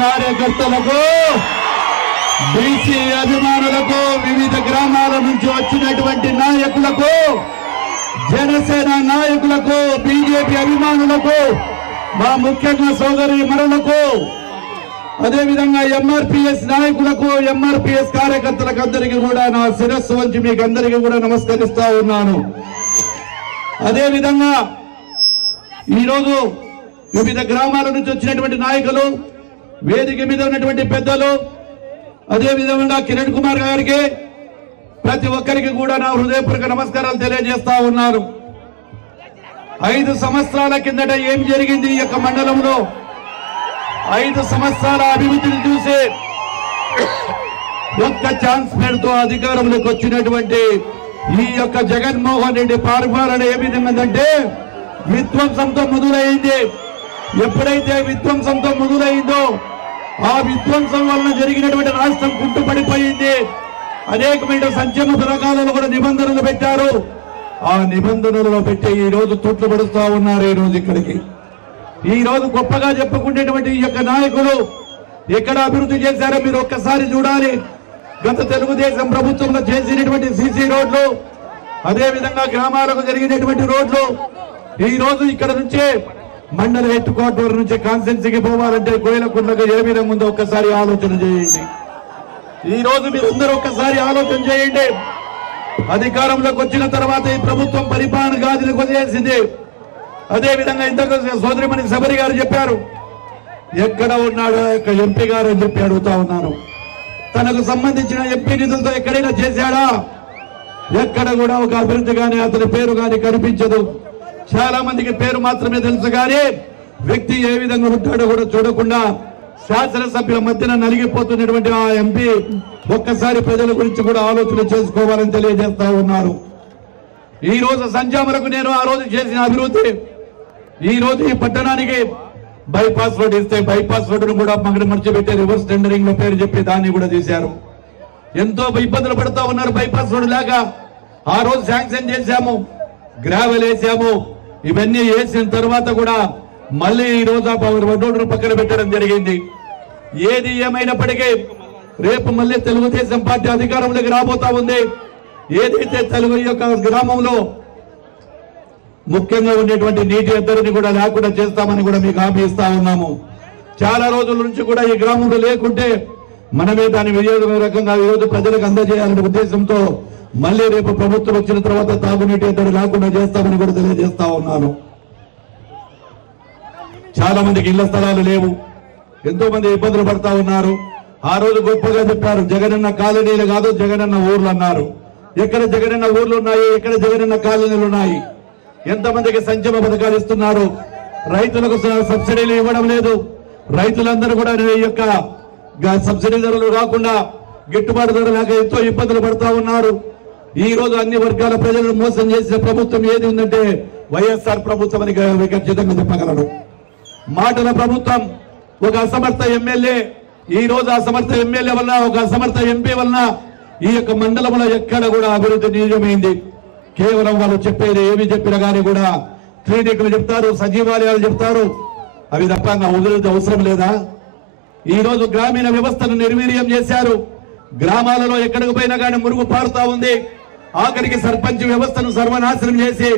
కార్యకర్తలకు బీసీ అభిమానులకు వివిధ గ్రామాల నుంచి వచ్చినటువంటి నాయకులకు జనసేన నాయకులకు బీజేపీ అభిమానులకు మా ముఖ్యంగా సోదరి మరులకు అదేవిధంగా ఎంఆర్పీఎస్ నాయకులకు ఎంఆర్పీఎస్ కార్యకర్తలకు అందరికీ కూడా నా శిరస్సు వంచి మీకు అందరికీ కూడా నమస్కరిస్తా ఉన్నాను. అదేవిధంగా ఈరోజు వివిధ గ్రామాల నుంచి వచ్చినటువంటి నాయకులు, వేదిక మీద ఉన్నటువంటి పెద్దలు, అదేవిధంగా కిరణ్ కుమార్ గారికి ప్రతి ఒక్కరికి కూడా నా హృదయపూర్వక నమస్కారాలు తెలియజేస్తా ఉన్నాను. 5 సంవత్సరాల కిందట ఏం జరిగింది ఈ యొక్క మండలంలో, 5 సంవత్సరాల అభివృద్ధిని చూసి ఒక్క ఛాన్స్ పెడుతూ అధికారంలోకి వచ్చినటువంటి ఈ యొక్క జగన్మోహన్ రెడ్డి పరిపాలన ఏ విధంగా విధ్వంసంతో మొదలైంది. ఎప్పుడైతే విధ్వంసంతో మొదలైందో ఆ విధ్వంసం వలన జరిగినటువంటి రాష్ట్రం కుంటుపడిపోయింది. అనేకమైన సంక్షేమ పథకాలలో కూడా నిబంధనలు పెట్టారు. ఆ నిబంధనలలో పెట్టి ఈ రోజు తొట్లు పడుస్తా ఉన్నారు. ఈ రోజు ఇక్కడికి ఈ రోజు గొప్పగా చెప్పుకునేటువంటి ఈ యొక్క నాయకులు ఎక్కడ అభివృద్ధి చేశారో మీరు ఒక్కసారి చూడాలి. గత తెలుగుదేశం ప్రభుత్వంలో చేసినటువంటి సీసీ రోడ్లు, అదేవిధంగా గ్రామాలకు జరిగినటువంటి రోడ్లు, ఈ రోజు ఇక్కడ నుంచే మండల హెడ్ క్వార్టర్ నుంచి కాన్స్టిట్యున్సీకి పోవాలంటే కోయిలకుండకు ఏ విధంగా ఉందో ఒక్కసారి ఆలోచన చేయండి. ఈ రోజు మీరందరూ ఒక్కసారి ఆలోచన చేయండి. అధికారంలోకి వచ్చిన తర్వాత ఈ ప్రభుత్వం పరిపాలన గాదిని కొనేసింది. అదేవిధంగా ఇంతకు సోదరిమణి శబరి గారు చెప్పారు, ఎక్కడ ఉన్నాడో ఎంపీ గారు అని చెప్పి అడుగుతా ఉన్నాను. తనకు సంబంధించిన ఎంపీ నిధులతో ఎక్కడైనా చేశాడా? ఎక్కడ కూడా ఒక అభివృద్ధి కానీ అతని పేరు కానీ కనిపించదు. చాలా మందికి పేరు మాత్రమే తెలుసు కానీ వ్యక్తి ఏ విధంగా ఉంటాడో కూడా చూడకుండా శాసనసభ్యుల మధ్యన నలిగిపోతున్నటువంటి ఆ ఎంపీ ఒక్కసారి ప్రజల గురించి కూడా ఆలోచన చేసుకోవాలని తెలియజేస్తా ఉన్నారు. ఈ రోజు సంజామలకు నేను ఆ రోజు చేసిన అభివృద్ధి, ఈ రోజు ఈ పట్టణానికి బైపాస్ రోడ్ ఇస్తే బైపాస్ రోడ్డును కూడా మర్చిపెట్టే రివర్స్ టెండరింగ్ లో పేరు చెప్పి దాన్ని కూడా తీశారు. ఎంతో ఇబ్బందులు పడుతూ ఉన్నారు బైపాస్ రోడ్డు లేక. ఆ రోజు శాంక్షన్ చేశాము, గ్రావెల్ వేసాము. ఇవన్నీ వేసిన తర్వాత కూడా మళ్ళీ ఈ రోజు రోడ్డు పక్కన పెట్టడం జరిగింది. ఏది ఏమైనప్పటికీ రేపు మళ్ళీ తెలుగుదేశం పార్టీ అధికారంలోకి రాబోతా ఉంది. ఏదైతే తెలుగు యొక్క గ్రామంలో ముఖ్యంగా ఉండేటువంటి నీటి ఎద్దరిని కూడా లేకుండా చేస్తామని కూడా మీకు హామీ ఇస్తా ఉన్నాము. చాలా రోజుల నుంచి కూడా ఈ గ్రామంలో లేకుంటే మనమే దాని వినియోగ రకంగా ఈ రోజు ప్రజలకు అందజేయాలనే ఉద్దేశంతో మళ్ళీ రేపు ప్రభుత్వం వచ్చిన తర్వాత తాగునీటి ఎద్దడి లేకుండా చేస్తామని కూడా తెలియజేస్తా ఉన్నాను. చాలా మందికి ఇళ్ల స్థలాలు లేవు, ఎంతో మంది ఇబ్బందులు పడతా ఉన్నారు. ఆ రోజు గొప్పగా చెప్పారు, జగనన్న కాలనీలు కాదు జగనన్న ఊర్లు అన్నారు. ఎక్కడ జగనన్న ఊర్లు ఉన్నాయి, ఎక్కడ జగనన్న కాలనీలు ఉన్నాయి? ఎంతమందికి సంక్షేమ పథకాలు ఇస్తున్నారు? రైతులకు సబ్సిడీలు ఇవ్వడం లేదు. రైతులందరూ కూడా ఈ యొక్క సబ్సిడీ ధరలు రాకుండా గిట్టుబాటు ధర లేక ఎంతో ఇబ్బందులు పడతా ఉన్నారు. ఈ రోజు అన్ని వర్గాల ప్రజలను మోసం చేసిన ప్రభుత్వం ఏది ఉందంటే వైఎస్ఆర్ ప్రభుత్వం అని ఖచ్చితంగా చెప్పగలడు. మాటల ప్రభుత్వం, ఒక అసమర్థ ఎమ్మెల్యే, ఈ రోజు అసమర్థ ఎమ్మెల్యే వలన, ఒక అసమర్థ ఎంపీ వలన ఈ యొక్క మండలంలో ఎక్కడ కూడా అభివృద్ధి నిజమైంది. కేవలం వాళ్ళు చెప్పేది ఏమి చెప్పినా కానీ కూడా క్లినిక్లు చెప్తారు, సచివాలయాలు చెప్తారు, అవి తప్ప వదిలేది అవసరం లేదా? ఈ రోజు గ్రామీణ వ్యవస్థను నిర్వీర్యం చేశారు. గ్రామాలలో ఎక్కడికి పోయినా కానీ మురుగు పారుతా ఉంది. ఆఖరికి సర్పంచ్ వ్యవస్థను సర్వనాశనం చేసి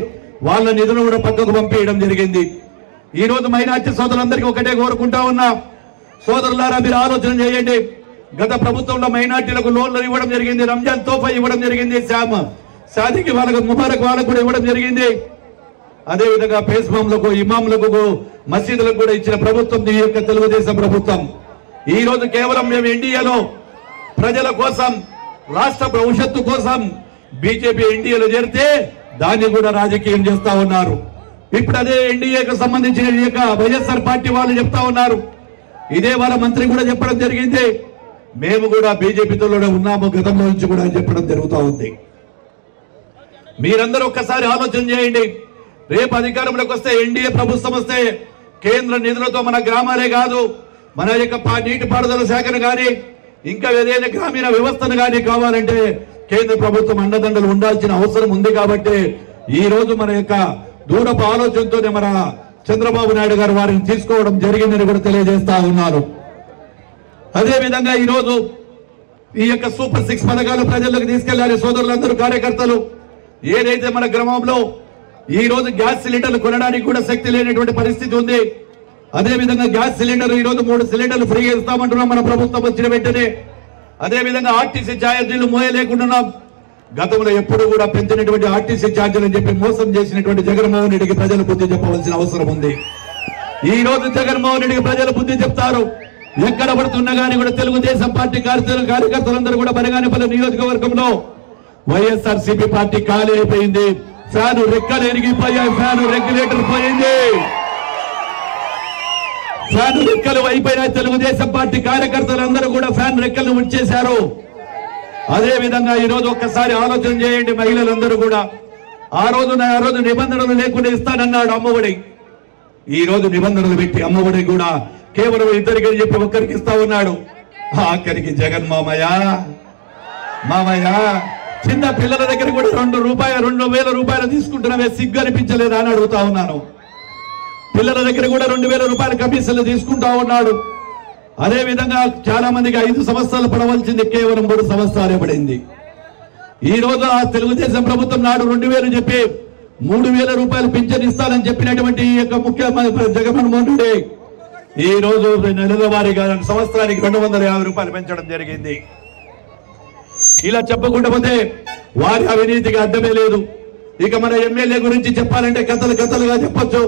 వాళ్ళ నిధులు కూడా పక్కకు పంపేయడం జరిగింది. ఈ రోజు మైనార్టీ సోదరులందరికీ ఒకటే కోరుకుంటా ఉన్నా, సోదరులారా మీరు ఆలోచన చేయండి. గత ప్రభుత్వంలో మైనార్టీలకు లోన్లు ఇవ్వడం జరిగింది, రంజాన్ తోఫా ఇవ్వడం జరిగింది, షాదీకి వాళ్ళకు ముబారక్ వాళ్ళకు కూడా ఇవ్వడం జరిగింది. అదేవిధంగా పేస్మాంలకు, ఇమాంలకు, మసీదులకు కూడా ఇచ్చిన ప్రభుత్వం ఈ యొక్క తెలుగుదేశం ప్రభుత్వం. ఈ రోజు కేవలం మేము ఎన్డీఏలో ప్రజల కోసం, రాష్ట్ర భవిష్యత్తు కోసం బీజేపీ ఎన్డీఏలో చేరితే దాన్ని కూడా రాజకీయం చేస్తా ఉన్నారు. ఇప్పుడు అదే ఎన్డీఏకు సంబంధించిన ఈ యొక్క వైఎస్ఆర్ పార్టీ వాళ్ళు చెప్తా ఉన్నారు. ఇదే వాళ్ళ మంత్రి కూడా చెప్పడం జరిగింది, మేము కూడా బీజేపీతో ఉన్నాము గతంలో నుంచి కూడా చెప్పడం జరుగుతూ ఉంది. మీరందరూ ఒక్కసారి ఆలోచన చేయండి. రేపు అధికారంలోకి వస్తే, ఎన్డీఏ ప్రభుత్వం వస్తే కేంద్ర నిధులతో మన గ్రామాలే కాదు, మన యొక్క నీటిపారుదల శాఖను కానీ ఇంకా ఏదైనా గ్రామీణ వ్యవస్థను కానీ కావాలంటే కేంద్ర ప్రభుత్వం అండదండలు ఉండాల్సిన అవసరం ఉంది. కాబట్టి ఈ రోజు మన యొక్క దూరపు ఆలోచనతోనే మన చంద్రబాబు నాయుడు గారు వారిని తీసుకోవడం జరిగిందని కూడా తెలియజేస్తా ఉన్నారు. అదే విధంగా ఈ రోజు ఈ యొక్క సూపర్ 6 పథకాలు ప్రజల్లోకి తీసుకెళ్లాలి సోదరులందరూ కార్యకర్తలు. ఏదైతే మన గ్రామంలో ఈ రోజు గ్యాస్ సిలిండర్లు కొనడానికి కూడా శక్తి లేనటువంటి పరిస్థితి ఉంది. అదే విధంగా గ్యాస్ సిలిండర్ ఈ రోజు 3 సిలిండర్లు ఫ్రీగా ఇస్తామంటున్నాం మన ప్రభుత్వం వచ్చిన వెంటనే. అదే విధంగా ఆర్టీసీ ఛార్జీలు మోయలేకుంటున్నాం. గతంలో ఎప్పుడు కూడా పెంచినటువంటి ఆర్టీసీ ఛార్జీలు అని చెప్పి మోసం చేసినటువంటి జగన్మోహన్ రెడ్డికి ప్రజలు బుద్ధి చెప్పవలసిన అవసరం ఉంది. ఈ రోజు జగన్మోహన్ రెడ్డికి ప్రజలు బుద్ధి చెప్తారు. ఎక్కడ పడుతున్నా కానీ కూడా తెలుగుదేశం పార్టీ కార్యకర్తలందరూ కూడా బనగానపల్లి నియోజకవర్గంలో వైఎస్ఆర్సీపీ పార్టీ ఖాళీ అయిపోయింది. ఫ్యాను రెక్కలు ఎరిగిపోయాయి. ఫ్యాను రెగ్యులేటర్ పోయింది. ఫ్యాన్ రెక్కలు అయిపోయినాయి. తెలుగుదేశం పార్టీ కార్యకర్తలందరూ కూడా ఫ్యాన్ రెక్కలు ఉంచేశారు. అదే విధంగా ఈ రోజు ఒక్కసారి ఆలోచన చేయండి మహిళలందరూ కూడా. ఆ రోజు నిబంధనలు లేకుండా ఇస్తానన్నాడు అమ్మఒడి. ఈ రోజు నిబంధనలు పెట్టి అమ్మఒడి కూడా కేవలం ఇద్దరికి చెప్పి ఒక్కరికి ఇస్తా ఉన్నాడు. ఆఖరికి జగన్ మామయ్య చిన్న పిల్లల దగ్గర కూడా 2,000 రూపాయలు తీసుకుంటున్నావే, సిగ్గు అనిపించలేదా అని అడుగుతా ఉన్నాను. పిల్లల దగ్గర కూడా 2,000 రూపాయల కమిషన్లు తీసుకుంటా ఉన్నాడు. అదే విధంగా చాలా మందికి 5 సంవత్సరాలు పడవలసింది కేవలం 3 సంవత్సరాలు పడింది. ఈ రోజు ఆ తెలుగుదేశం ప్రభుత్వం నాడు 2,000 చెప్పి 3,000 రూపాయలు పింఛన్ ఇస్తానని చెప్పినటువంటి ఈ యొక్క ముఖ్యమంత్రి జగన్మోహన్ రెడ్డి ఈ రోజు నెలల వారీగా సంవత్సరానికి 250 రూపాయలు పెంచడం జరిగింది. ఇలా చెప్పకుండా పోతే వారి అవినీతికి అడ్డమే లేదు. ఇక మన ఎమ్మెల్యే గురించి చెప్పాలంటే కథలుగా చెప్పొచ్చు.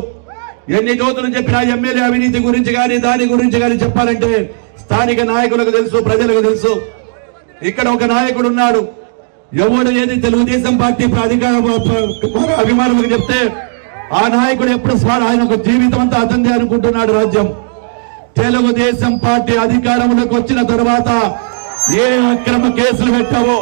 ఎన్ని రోజులు చెప్పినా ఎమ్మెల్యే అవినీతి గురించి కానీ దాని గురించి కానీ చెప్పాలంటే స్థానిక నాయకులకు తెలుసు, ప్రజలకు తెలుసు. ఇక్కడ ఒక నాయకుడు ఉన్నాడు. ఎవడు ఏది తెలుగుదేశం పార్టీ అభిమానులకు చెప్తే ఆ నాయకుడు ఎప్పుడు ఆయన జీవితం అంతా అతందే అనుకుంటున్నాడు రాజ్యం. తెలుగుదేశం పార్టీ అధికారంలోకి వచ్చిన తర్వాత ఏ అక్రమ కేసులు పెట్టావో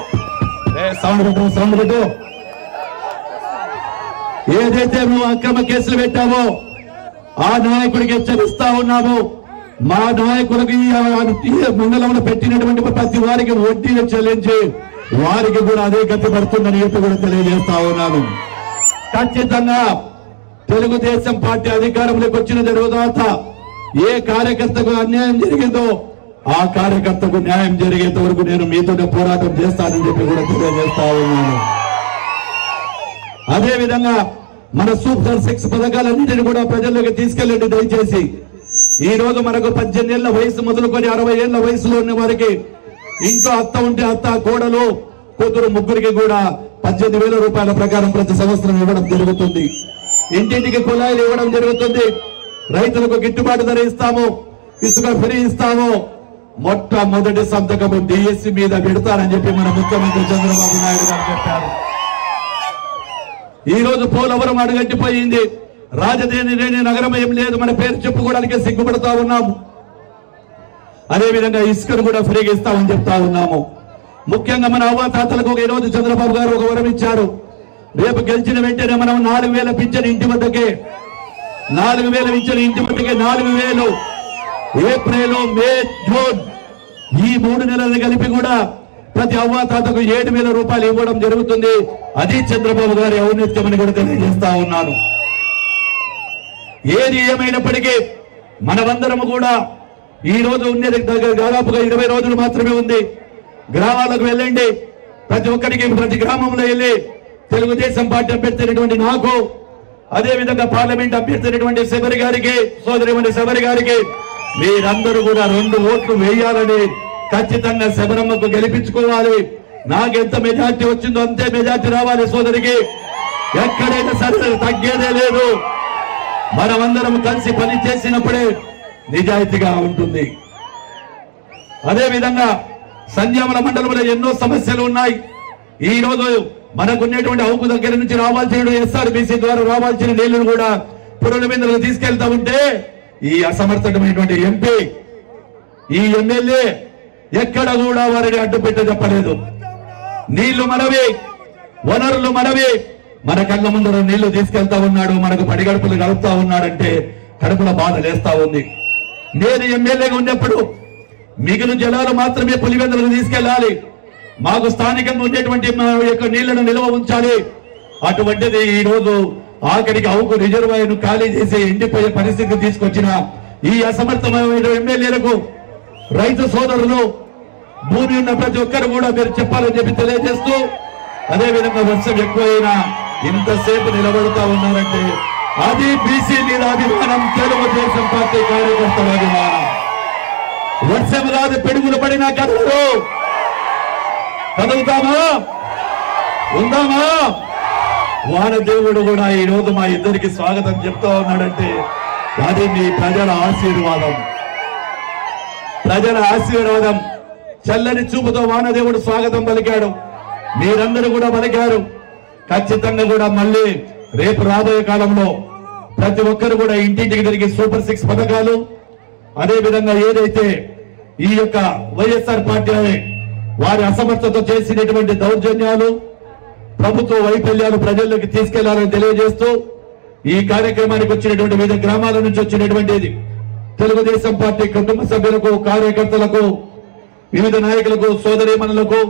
ఏదైతే నువ్వు అక్రమ కేసులు పెట్టావో ఆ నాయకుడికి హెచ్చరిస్తా ఉన్నాము. మా నాయకులకి మండలంలో పెట్టినటువంటి ప్రతి వారికి వడ్డీలు చెల్లించి వారికి కూడా అదే గతి పడుతుందని చెప్పి కూడా తెలియజేస్తా ఉన్నాను. ఖచ్చితంగా తెలుగుదేశం పార్టీ అధికారంలోకి వచ్చిన తర్వాత ఏ కార్యకర్తకు అన్యాయం జరిగిందో ఆ కార్యకర్తకు న్యాయం జరిగేంత వరకు నేను మీతోనే పోరాటం చేస్తానని చెప్పి కూడా తెలియజేస్తా ఉన్నాను. అదే విధంగా మన సూపర్ 6 పథకాలన్నింటినీ కూడా ప్రజల్లోకి తీసుకెళ్ళండి దయచేసి. ఈ రోజు మనకు 18 ఏళ్ల వయసు మొదలుకొని 60 ఏళ్ల వయసులో ఉన్న వారికి ఇంట్లో అత్త ఉంటే అత్త, కోడలు, కూతురు ముగ్గురికి కూడా 18,000 రూపాయల ప్రకారం ప్రతి సంవత్సరం ఇవ్వడం జరుగుతుంది. ఇంటింటికి కుళాయిలు ఇవ్వడం జరుగుతుంది. రైతులకు గిట్టుబాటు ధర ఇస్తాము, ఇసుక ఫ్రీ ఇస్తాము. మొట్టమొదటి సంతకము డిఎస్సి మీద పెడతారని చెప్పి మన ముఖ్యమంత్రి చంద్రబాబు నాయుడు గారు చెప్పారు. ఈ రోజు పోలవరం అడుగట్టిపోయింది. రాజధాని లేని నగరం ఏం లేదు. మన పేరు చెప్పుకోవడానికి సిగ్గుపడతా ఉన్నాము. అదేవిధంగా ఇసుకను కూడా ఫ్రీగా ఇస్తామని చెప్తా ఉన్నాము. ముఖ్యంగా మన అవ్వాతాతలకు ఈ రోజు చంద్రబాబు గారు ఒక వరం ఇచ్చారు. రేపు గెలిచిన వెంటనే మనం 4,000 పింఛన్ ఇంటి వద్దకే 4,000 పింఛన్ ఇంటి వద్దకే 4,000 ఏప్రిల్, మే, జూన్ ఈ 3 నెలలు కలిపి కూడా ప్రతి అవ్వాతాతకు 7,000 రూపాయలు ఇవ్వడం జరుగుతుంది. అది చంద్రబాబు గారి ఔన్నత్యమని కూడా తెలియజేస్తా ఉన్నాను. ఏది ఏమైనప్పటికీ మనమందరము కూడా ఈ రోజు ఉండేది దాదాపుగా 20 రోజులు మాత్రమే ఉంది. గ్రామాలకు వెళ్ళండి. ప్రతి ఒక్కరికి ప్రతి గ్రామంలో వెళ్ళి తెలుగుదేశం పార్టీ అభ్యర్థి అయినటువంటి నాకు, అదే విధంగా పార్లమెంట్ అభ్యర్థి అయినటువంటి శబరి గారికి, సోదరిమణి శబరి గారికి మీరందరూ కూడా 2 ఓట్లు వేయాలని, ఖచ్చితంగా శబరమ్మకు గెలిపించుకోవాలి. నాకెంత మెజార్టీ వచ్చిందో అంతే మెజార్టీ రావాలి సోదరికి. ఎక్కడైనా సరే తగ్గేదే లేదు. మనమందరం కలిసి పని చేసినప్పుడే నిజాయితీగా ఉంటుంది. అదే విధంగా సంధ్యామల మండలంలో ఎన్నో సమస్యలు ఉన్నాయి. ఈ రోజు మనకున్నటువంటి హౌకు దగ్గర నుంచి రావాల్సిన ఎస్ఆర్బీసీ ద్వారా రావాల్సిన నీళ్లను కూడా పురుల బిందులకు తీసుకెళ్తా ఉంటే ఈ అసమర్థమైనటువంటి ఎంపీ, ఈ ఎమ్మెల్యే ఎక్కడ కూడా వారిని అడ్డుపెట్ట చెప్పలేదు. నీళ్లు మనవి, వనరులు మనవి. మన కళ్ళ ముందర నీళ్లు తీసుకెళ్తా ఉన్నాడు, మనకు పడిగడుపులు గడుపుతా ఉన్నాడంటే కడుపుల బాధ లేస్తా ఉంది. నేను ఎమ్మెల్యేగా ఉన్నప్పుడు మిగులు జలాలు మాత్రమే పులివెందులకు తీసుకెళ్లాలి. మాకు స్థానికంగా ఉండేటువంటి మా యొక్క నీళ్లను నిల్వ ఉంచాలి. అటువంటిది ఈ రోజు ఆఖరికి అవుకు రిజర్వాయర్ను ఖాళీ చేసి ఎండిపోయే పరిస్థితి తీసుకొచ్చిన ఈ అసమర్థమైన ఎమ్మెల్యేలకు రైతు సోదరులు భూమి ఉన్న ప్రతి ఒక్కరు కూడా మీరు చెప్పాలని చెప్పి తెలియజేస్తూ, అదేవిధంగా వర్షం ఎక్కువైనా ఇంతసేపు నిలబడుతా ఉన్నారంటే అది బీసీ మీద అభిమానం, తెలుగుదేశం పార్టీ కార్యకర్తల అభిమానం. వర్షం కాదు, పిడుగులు పడినా కదులుతామా, ఉందామా? వానదేవుడు కూడా ఈ రోజు మా ఇద్దరికి స్వాగతం చెప్తా ఉన్నాడంటే అది మీ ప్రజల ఆశీర్వాదం. ప్రజల ఆశీర్వాదం. చల్లని చూపుతో వానదేవుడు స్వాగతం పలికాడు. మీరందరూ కూడా పలికారు. ఖచ్చితంగా కూడా మళ్ళీ రేపు రాబోయే కాలంలో ప్రతి ఒక్కరు కూడా ఇంటింటికి తిరిగి సూపర్ 6 పథకాలు, అదే విధంగా ఏదైతే ఈ యొక్క వైఎస్ఆర్ పార్టీ వారి అసమర్థతో చేసినటువంటి దౌర్జన్యాలు, ప్రభుత్వ వైఫల్యాలు ప్రజల్లోకి తీసుకెళ్లాలని తెలియజేస్తూ ఈ కార్యక్రమానికి వచ్చినటువంటి వివిధ గ్రామాల నుంచి వచ్చినటువంటి తెలుగుదేశం పార్టీ కుటుంబ సభ్యులకు, కార్యకర్తలకు, వివిధ నాయకులకు, సోదరీమణులకు,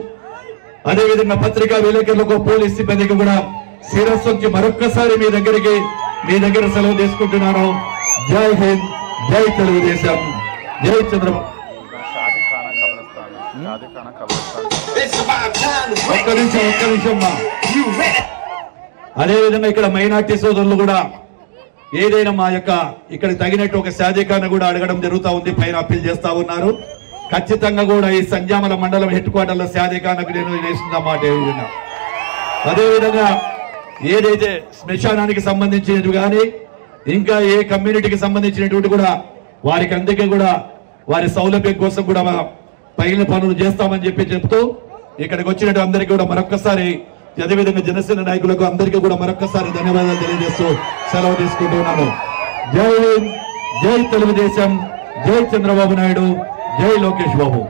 అదేవిధంగా పత్రికా విలేకరులకు, పోలీస్ సిబ్బందికి కూడా శిరస్సు వచ్చి మరొక్కసారి మీ దగ్గర సెలవు తీసుకుంటున్నాను. జై హింద్, జై తెలుగుదేశం, జై చంద్రబాబు. ఒక్క నిమిషం అదేవిధంగా ఇక్కడ మైనార్టీ సోదరులు కూడా ఏదైనా మా యొక్క ఇక్కడ తగినట్టు ఒక సాధికారణ కూడా అడగడం జరుగుతూ ఉంది. పైన అప్పీల్ చేస్తా ఉన్నారు. ఖచ్చితంగా కూడా ఈ సంజామల మండలం హెడ్ క్వార్టర్లో సాధికారణకు నేను చేసిన మాట. అదేవిధంగా ఏదైతే శ్మశానానికి సంబంధించినవి కానీ ఇంకా ఏ కమ్యూనిటీకి సంబంధించినటువంటి కూడా వారికి అందుకే కూడా వారి సౌలభ్యం కోసం కూడా పైన పనులు చేస్తామని చెప్తూ ఇక్కడికి వచ్చినట్టు అందరికీ కూడా మరొక్కసారి, అదేవిధంగా జనసేన నాయకులకు అందరికీ కూడా మరొక్కసారి ధన్యవాదాలు తెలియజేస్తూ సెలవు తీసుకుంటున్నాను. జై హింద్, జై తెలుగుదేశం, జై చంద్రబాబు నాయుడు, జై లోకేష్ బాబు.